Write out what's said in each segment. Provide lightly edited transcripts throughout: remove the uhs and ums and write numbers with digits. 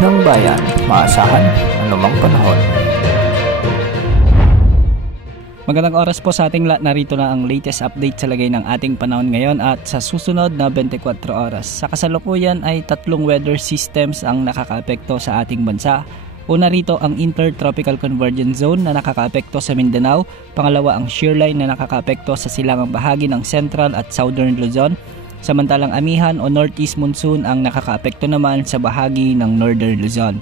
ng bayan, maasahan anumang panahon. Magandang oras po sa ating lahat. Narito na ang latest update sa lagay ng ating panahon ngayon at sa susunod na 24 oras. Sa kasalukuyan ay tatlong weather systems ang nakakaapekto sa ating bansa. Una rito ang Intertropical Convergence Zone na nakakaapekto sa Mindanao. Pangalawa ang shear line na nakakaapekto sa silangang bahagi ng Central at Southern Luzon. Samantalang amihan o Northeast Monsoon ang nakakaapekto naman sa bahagi ng Northern Luzon.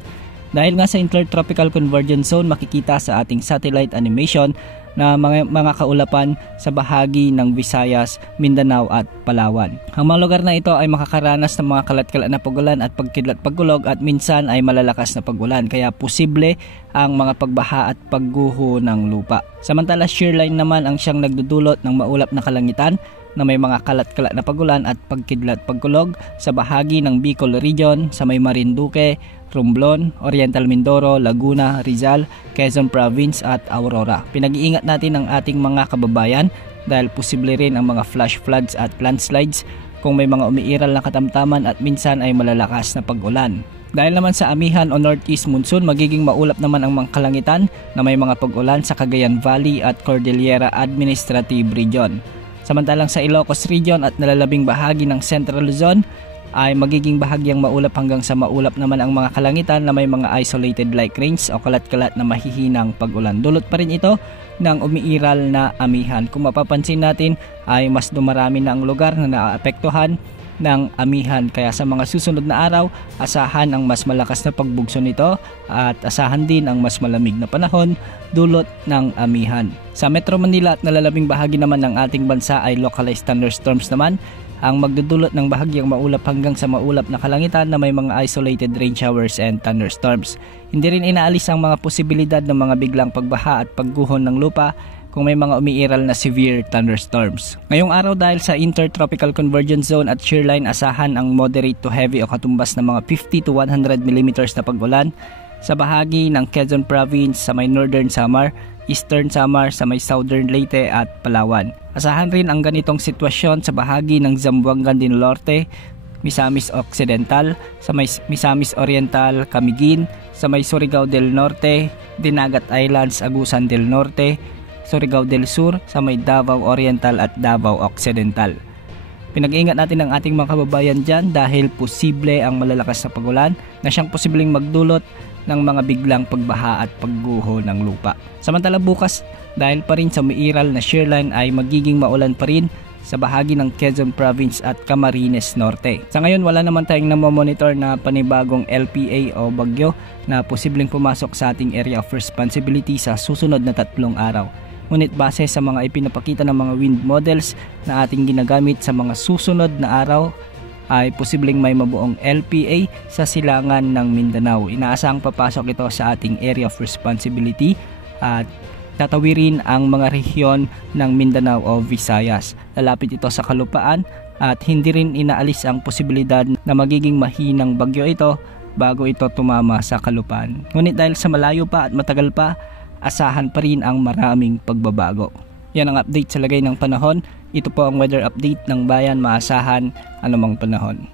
Dahil nga sa Intertropical Convergence Zone, makikita sa ating satellite animation na mga kaulapan sa bahagi ng Visayas, Mindanao at Palawan. Ang mga lugar na ito ay makakaranas ng mga kalat-kalat na pagulan at pagkidlat-pagkulog at minsan ay malalakas na pagulan, kaya posible ang mga pagbaha at pagguho ng lupa. Samantala shear line naman ang siyang nagdudulot ng maulap na kalangitan na may mga kalat-kalat na pagulan at pagkidlat-pagkulog sa bahagi ng Bicol Region, sa may Marinduque, Romblon, Oriental Mindoro, Laguna, Rizal, Quezon Province at Aurora. Pinag-iingat natin ang ating mga kababayan dahil posible rin ang mga flash floods at landslides kung may mga umiiral na katamtaman at minsan ay malalakas na pag-ulan. Dahil naman sa amihan o Northeast Monsoon, magiging maulap naman ang mga kalangitan na may mga pag-ulan sa Cagayan Valley at Cordillera Administrative Region. Samantalang sa Ilocos Region at nalalabing bahagi ng Central Luzon ay magiging bahagyang maulap hanggang sa maulap naman ang mga kalangitan na may mga isolated light rains o kalat-kalat na mahihinang pag-ulan. Dulot pa rin ito ng umiiral na amihan. Kung mapapansin natin ay mas dumarami na ang lugar na naaapektuhan ng amihan, kaya sa mga susunod na araw asahan ang mas malakas na pagbugso nito at asahan din ang mas malamig na panahon dulot ng amihan. Sa Metro Manila at nalalabing bahagi naman ng ating bansa ay localized thunderstorms naman ang magdudulot ng bahagyang maulap hanggang sa maulap na kalangitan na may mga isolated rain showers and thunderstorms. Hindi rin inaalis ang mga posibilidad ng mga biglang pagbaha at pagguhon ng lupa kung may mga umiiral na severe thunderstorms. Ngayong araw dahil sa Intertropical Convergence Zone at shear line, asahan ang moderate to heavy o katumbas na mga 50 to 100 mm na pag-ulan sa bahagi ng Quezon Province, sa may Northern Samar, Eastern Samar, sa may Southern Leyte at Palawan. Asahan rin ang ganitong sitwasyon sa bahagi ng Zamboanga del Norte, Misamis Occidental, sa may Misamis Oriental, Camiguin, sa may Surigao del Norte, Dinagat Islands, Agusan del Norte, Surigao del Sur, sa may Davao Oriental at Davao Occidental. Pinag-iingat natin ang ating mga kababayan dyan dahil posible ang malalakas na pagulan na siyang posibleng magdulot ng mga biglang pagbaha at pagguho ng lupa. Samantala bukas, dahil pa rin sa umiiral na shear line ay magiging maulan pa rin sa bahagi ng Quezon Province at Camarines Norte. Sa ngayon wala naman tayong namomonitor na panibagong LPA o bagyo na posibleng pumasok sa ating area of responsibility sa susunod na 3 araw. Ngunit base sa mga ipinapakita ng mga wind models na ating ginagamit sa mga susunod na araw ay posibleng may mabuong LPA sa silangan ng Mindanao. Inaasahang papasok ito sa ating area of responsibility at tatawirin ang mga rehiyon ng Mindanao o Visayas. Lalapit ito sa kalupaan at hindi rin inaalis ang posibilidad na magiging mahinang bagyo ito bago ito tumama sa kalupaan. Ngunit dahil sa malayo pa at matagal pa, asahan pa rin ang maraming pagbabago. Yan ang update sa lagay ng panahon. Ito po ang weather update ng bayan, maasahan anumang panahon.